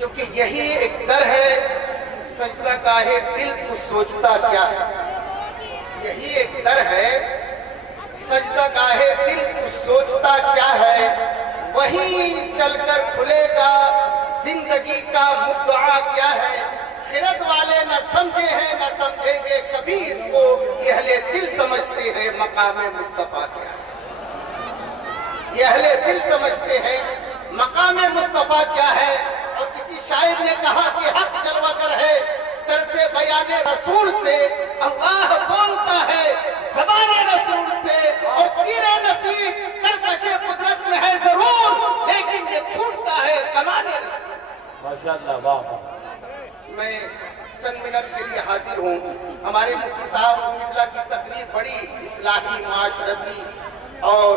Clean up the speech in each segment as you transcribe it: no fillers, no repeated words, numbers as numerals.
क्योंकि यही एक दर है, सजदा काहे दिल तू सोचता क्या है। यही एक दर है, सजदा काहे दिल तू सोचता क्या है। वहीं चलकर खुलेगा जिंदगी का मुद्दा क्या है। खिरत वाले न समझे हैं न समझेंगे कभी इसको, ये अहले दिल समझते हैं मकाम मुस्तफा क्या है। ये अहले दिल समझते हैं मकाम मुस्तफा क्या है। और किसी शायर ने कहा कि हक जलवागर है तरसे बयाने रसूल से, अल्लाह बोलता है ज़बाने रसूल से। और तेरे नसीब करकशे कुदरत में है जरूर, लेकिन ये छूटता है कमाने रसूल। माशाअल्लाह, वाह। मैं चंद मिनट के लिए हाजिर हूँ। हमारे मुफ्ती साहब किबला की तकरीर बड़ी इस्लाही, माशरती और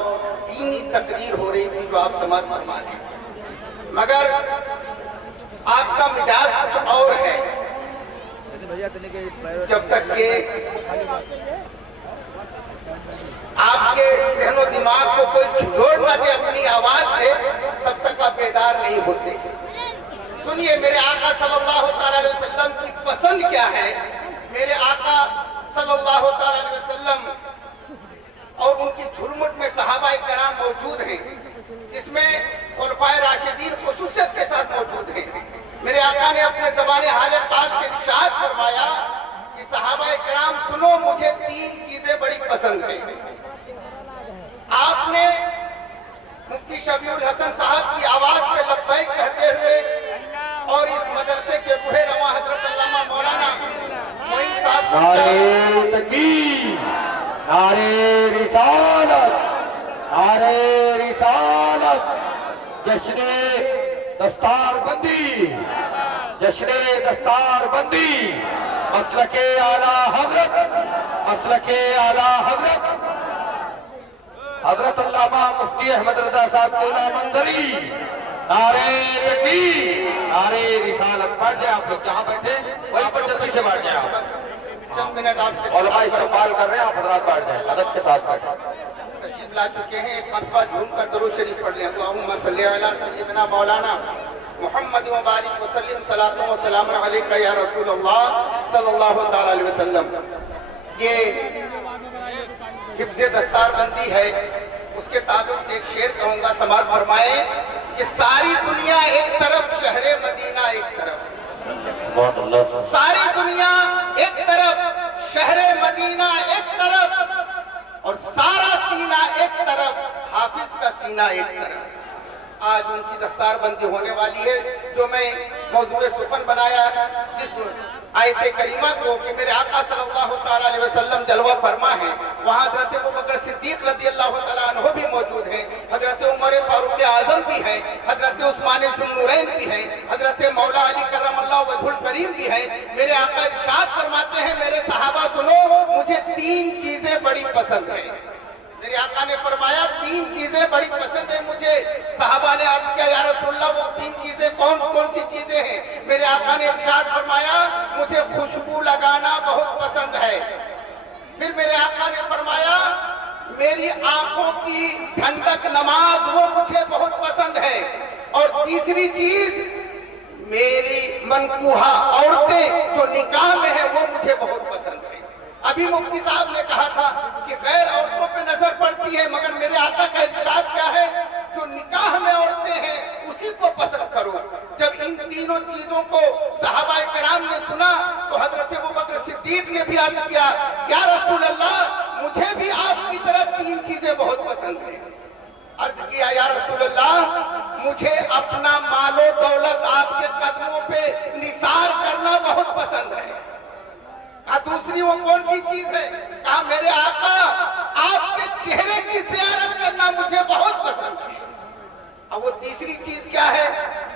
दीनी तकरीर हो रही थी जो आप समाज फरमा रहे थे, मगर आपका मिजाज कुछ और है। जब तक के आपके ज़हनो दिमाग को कोई झुझोड़ ना दे अपनी आवाज से, तब तक आप बेदार नहीं होते। सुनिए मेरे आका सल्लल्लाहु अलैहि वसल्लम की पसंद क्या है। मेरे आका सल्लल्लाहु अलैहि वसल्लम और उनकी झुरमुट में सहाबाए कराम मौजूद हैं, जिसमें खुलफाए राशिदीन खुसूसियत के साथ मौजूद हैं। मेरे आका ने अपने ज़बाने हाले काल से इरशाद फरमाया कि सहाबाए कराम सुनो, मुझे 3 चीजें बड़ी पसंद हैं। आपने मुफ्ती शफीउल हसन साहब की आवाज पे लब्बैक कहते हुए और इस मदरसे के बुहे रवा हजरत अल्लामा मौलाना मोइन साहब नारे तकबीर, नारे रिसालत, नारे रिसालत, जश्ने दस्तारबंदी, जश्ने दस्तारबंदी, मसलके आला हजरत, मसलके आला हजरत हजरत अल्लामा मुफ्ती अहमद रजा साहब की मंजरी। नारे तकबीर, नारे रिसालत। बैठ जाए आप लोग जहाँ बैठे वहीं पर जल्दी से बैठ जाए। बस चंद मिनट आपसे उलमा इस्तेमाल कर रहे हैं, आप हजरात बैठ जाए, अदब के साथ बैठे। तशरीफ ला चुके हैं, एक मरतबा झूम कर दरूद शरीफ पढ़ लें। अल्लाहुम्मा सल्ली अला सय्यिदना मौलाना मुहम्मद व बारिक व सल्लिम सलातो व सलाम अलैका या रसूल अल्लाह सल्लल्लाहु तआला अलैहि वसल्लम। ये हिफ्ज़े दस्तारबंदी है, उसके ताल्लुक से एक शेर कहूंगा, समाज फरमाए कि सारी दुनिया एक तरफ, शहरे मदीना एक तरफ। सारी दुनिया एक तरफ, शहरे मदीना एक तरफ, और सारा सीना एक तरफ, हाफिज का सीना एक तरफ। आज उनकी दस्तारबंदी होने वाली है, जो मैं मौजूद सुखन बनाया जिस आयते करीमा को कि मेरे आका सल्लल्लाहु तआला अलैहि वसल्लम जलवा फरमा है, वहाँ हजरत अबू बकर सिद्दीक रज़ियल्लाहु तआला अन्हु भी मौजूद हैं, हजरत उमर फारूक आजम भी हैं, हजरत उस्मान ज़ुन्नूरैन भी हैं, हजरत मौला अली करमल्लाहु वजहुल करीम भी हैं। मेरे आका इरशाद फरमाते हैं, मेरे सहाबा सुनो, मुझे 3 चीजें बड़ी पसंद है। मेरे आका ने फरमाया 3 चीजें बड़ी पसंद है मुझे। सहाबा ने अर्ज किया, या रसूलल्लाह वो 3 चीजें कौन कौन सी चीजें हैं। मेरे आका ने इरशाद फरमाया, मुझे खुशबू लगाना बहुत पसंद है। फिर मेरे आका ने फरमाया, मेरी आंखों की ठंडक नमाज वो मुझे बहुत पसंद है। और तीसरी चीज, मेरी मनकूहा औरतें जो निकाह में है वो मुझे बहुत पसंद है। अभी मुफ्ती साहब ने कहा था कि गैर औरतों पे नजर पड़ती है, मगर मेरे आका का इरशाद क्या है, जो निकाह में औरतें हैं उसी को पसंद करो। जब इन तीनों चीजों को सहाबाए कराम ने सुना तो हजरत अबू बकर सिद्दीक ने भी अर्ज किया, या रसूल अल्लाह, मुझे भी आपकी तरफ 3 चीजें बहुत पसंद है। अर्ज किया, या रसूल अल्लाह, मुझे अपना मालो दौलत आपके कदमों पे निसार करना बहुत पसंद है। कहा दूसरी वो कौन सी चीज है। कहा मेरे आका, आपके चेहरे की ज़ियारत करना मुझे बहुत पसंद है। अब वो तीसरी चीज क्या है,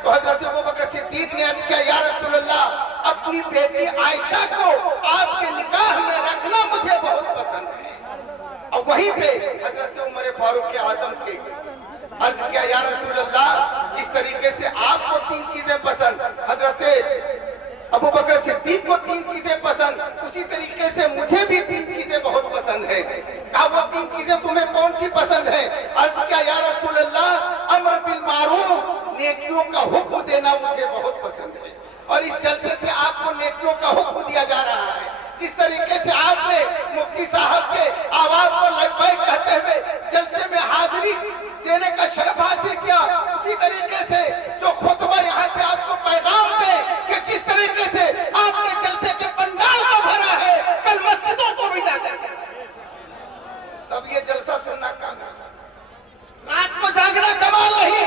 तो हजरत अबू बकर सिद्दीक ने अर्ज किया, या रसूल अल्लाह, अपनी बेटी आयशा को आपके निकाह में रखना मुझे बहुत पसंद है। और वहीं पे हजरत उमर फारूक आजम के अर्ज किया, या रसूल अल्लाह, जिस तरीके से आपको 3 चीजें पसंद, हजरत अबू बकर सिद्दीक को 3 चीजें पसंद, उसी तरीके से मुझे भी 3 चीजें बहुत पसंद है। कहा वो 3 चीजें तुम्हें कौन सी पसंद है। अर्ज किया, या रसूल अल्लाह, अम्र बिल मारूफ, नेकियों का हुक्म देना मुझे बहुत पसंद और इस जलसे से आपको नेकियों का हुक्म दिया जा रहा है। जिस तरीके से आपने मुफ्ती साहब के आवाज पर लबैक कहते हुए जलसे में हाजिरी देने का शरफ हासिल किया, उसी तरीके से जो खुतबा यहाँ से आपको पैगाम दे कि जिस तरीके से आपने जलसे के पंडाल को भरा है, कल मस्जिदों को भी जाकर के तब ये जलसा सुनना काम है। रात को जागना कमाल नहीं,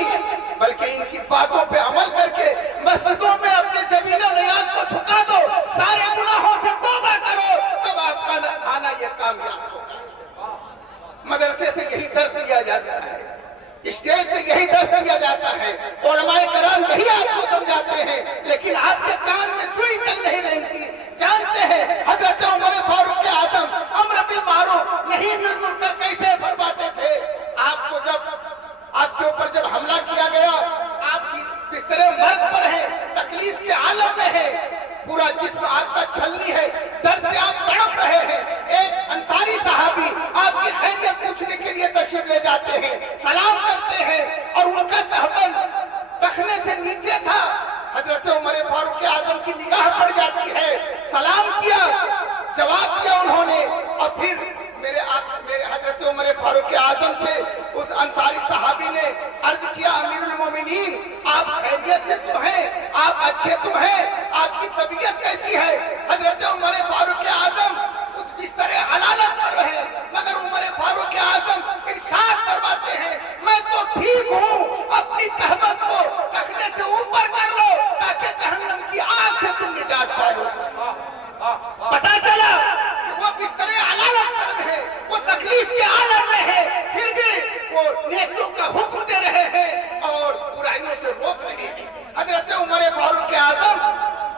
बल्कि इनकी बातों पे अमल करके मस्जिदों में अपने जबीना नियाज को झुका दो, सारे गुनाहों से तौबा करो, तब आपका आना ये कामयाब होगा। मदरसे से यही दर्ज लिया जाता है, स्टेज से यही दर्ज लिया जाता है, उलमाए कराम यही आपको समझाते हैं, लेकिन आपके कान में चुई तक नहीं रहती। जानते हैं हजरत उमर फारूक आजम अम्र बिल मारूफ नही अनिल मुनकर कैसे फरमाते थे। आपको जब आपके ऊपर जब हमला किया गया, आप बिस्तरे मर्द पर हैं, तकलीफ के आलम में है, पूरा जिस्म आपका छलनी है, दर्द से आप तड़प रहे हैं। एक अंसारी साहबी आपकी खैरियत पूछने के लिए तशरीफ ले जाते हैं, सलाम करते हैं और उनका तहबंद तखने से नीचे था। हजरत उमर फारूक आजम की निगाह पड़ जाती है, सलाम किया, जवाब दिया उन्होंने, और फिर मेरे हजरत उमर फारूक आजम से उस अंसारी साहबी ने अर्ज किया, अमीरुल मोमिनीन आप खैरियत से तो हैं, आप अच्छे तो हैं, आपकी तबीयत कैसी है? हजरत उमर फारूक आजम उस बिस्तरे हलालत पर रहे, मगर उमर फारूक आजम इरशाद फरमाते हैं, मैं तो ठीक हूँ, अपनी तहमत को रखने से ऊपर कर लो ताकि जहन्नम की आग से तुम निजात पालो। पता चला कि वो बिस्तरे हलालत पर है, वो तकलीफ के आलम में है, फिर भी वो नेकियों का हुक्म दे रहे हैं और बुराइयों से रोक रहे हैं। हजरत उमर फारूक आजम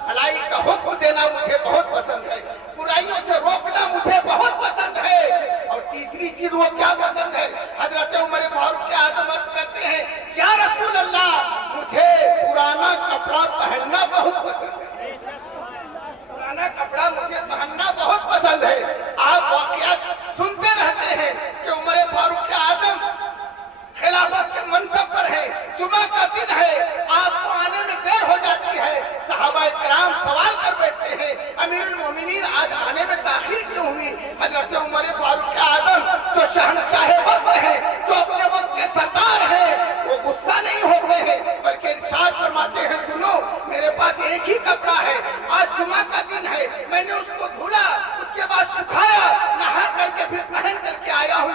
भलाई का हुक्म देना मुझे बहुत पसंद है, बुराइयों से रोकना मुझे बहुत पसंद है, और तीसरी चीज वो क्या पसंद है? हजरत उमर फारूक आजम अर्ज करते हैं, या रसूल अल्लाह मुझे पुराना कपड़ा पहनना बहुत पसंद है, पुराना कपड़ा मुझे पहनना बहुत पसंद है। आप वाकया सुनते रहते हैं कि उमर फारूक आजम खिलाफत के मनसब पर है, जुमा का दिन है, आपको आने में देर हो जाती है, सहाबा किराम सवाल कर बैठते हैं, अमीरुल मोमिनीन आज आने में ताखीर क्यों हुई? हजरत उमर फारूक आजम जो शहंशाह वक्त है, जो अपने वक्त के सरदार हैं, वो गुस्सा नहीं होते हैं, बल्कि इरशाद फरमाते हैं, सुनो मेरे पास एक ही कपड़ा है, आज जुमा का दिन है, मैंने उसको धुला, उसके बाद सुखाया, नहा करके फिर पहन करके आया हूँ,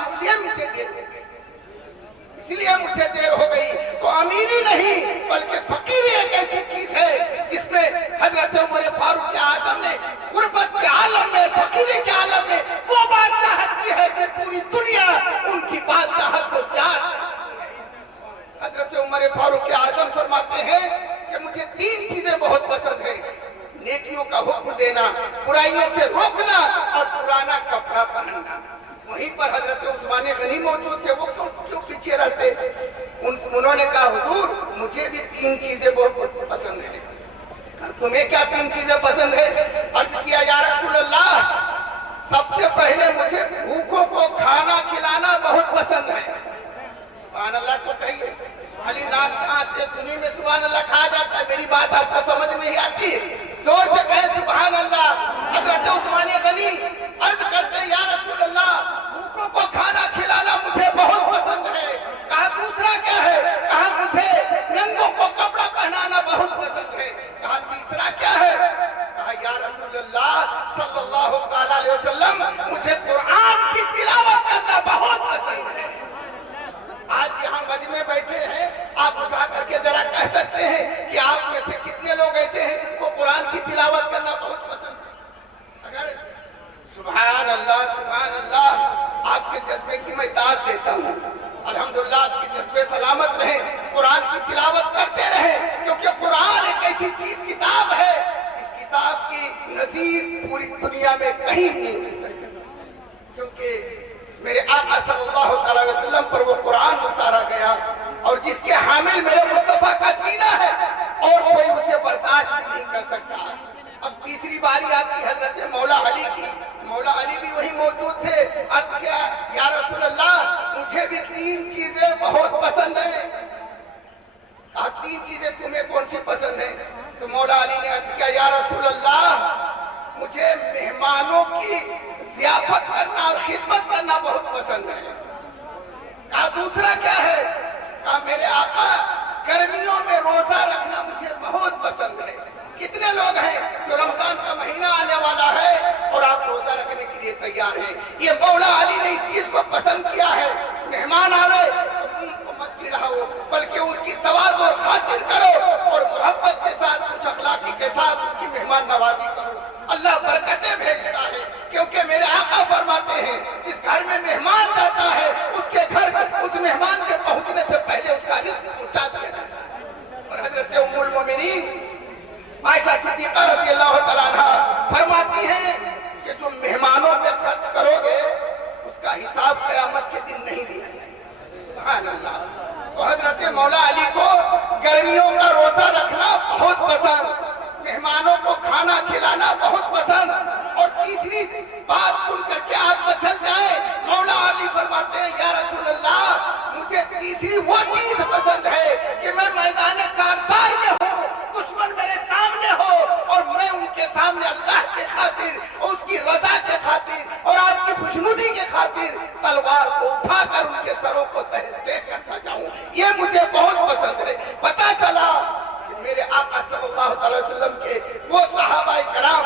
इसलिए मुझे देर हो गई। तो अमीरी नहीं बल्कि फकीरी एक ऐसी चीज है जिसमें हजरत उमर फारूक आजम ने गुर्बत के आलम में, फकीरी के आलम में वो बादशाहत की है कि पूरी दुनिया उनकी बादशाहत को त्याग। हजरत उमर फारूक आजम फरमाते हैं कि मुझे तीन चीजें बहुत पसंद है, नेकियों का हुक्म देना, बुराइयों से रोकना और पुराना कपड़ा पहनना। वहीं पर हजरत उस्मान गनी मौजूद थे, वो क्यों पीछे रहते? उन्होंने कहा, हुजूर मुझे भी तीन चीजें बहुत पसंद है। तुम्हें क्या तीन चीजें पसंद है? अर्ज किया, या रसूल अल्लाह सबसे पहले मुझे भूखों को खाना खिलाना बहुत पसंद है। सुभान अल्लाह तो कहिए, खाली नाम आते दुनिया में सुभान अल्लाह कहा जाता है, मेरी बात आपको समझ नहीं आती, जोर से कहे सुभान अल्लाह। हजरत उस्मान गनी अर्ज करते, या रसूल अल्लाह भूखों को खाना खिलाना मुझे बहुत पसंद है। कहा दूसरा क्या है? कहा मुझे नंगों को कपड़ा पहनाना बहुत पसंद है। कहा तीसरा क्या है? कहा या रसूल अल्लाह सल्लल्लाहु अलैहि वसल्लम मुझे कुरान की तिलावत करना बहुत पसंद है। आज यहाँ मज में बैठे हैं, आप उठा करके जरा कह सकते हैं कि आप में से कितने लोग ऐसे हैं जिनको कुरान की तिलावत करना बहुत पसंद है? अगर सुभान अल्लाह आपके जज्बे की मैं दाद देता हूँ, अल्हम्दुलिल्लाह आपके जज्बे सलामत रहे, कुरान की तिलावत करते रहे, क्योंकि कुरान एक ऐसी चीज किताब है जिस किताब की नजीर पूरी दुनिया में कहीं नहीं मिल सकती, क्योंकि मेरे आका सल्लल्लाहु अलैहि वसल्लम पर वो कुरान उतारा गया और जिसके हामिल मेरे मुस्तफा का सीना है और कोई उसे बर्दाश्त भी नहीं कर सकता। अब तीसरी बारी आती हजरत मौला अली की। मौला अली भी वही मौजूद थे। अर्ज किया, या रसूल अल्लाह मुझे भी तीन चीजें बहुत पसंद है। तीन चीजें तुम्हें कौन सी पसंद है? तो मौला अली ने अर्ज मोमिनीन आयशा सिद्दीक़ा रज़ियल्लाहु तआला अन्हा फरमाती हैं कि जो मेहमानों पे खर्च करोगे उसका हिसाब क़यामत के दिन नहीं लिया जाएगा। सुभान अल्लाह। तो हजरत मौला अली को गर्मियों का रोजा रखना बहुत पसंद, मेहमानों को खाना खिलाना बहुत पसंद। और तीसरी बात सुनकर के आप बचल जाए, मौला अली फरमाते हैं या रसूल अल्लाह, मुझे तीसरी वो चीज पसंद है कि मैं मैदान कारजार में हूँ, दुश्मन मेरे सामने हो और मैं उनके सामने अल्लाह के खातिर और उसकी रजा के खातिर और आपकी खुशनुदी के खातिर तलवार को उठाकर उनके सरों को तय करता जाऊं। ये मुझे बहुत पसंद है। पता चला कि मेरे आका सल्लल्लाहु अलैहि वसल्लम के वो सहाबाए कराम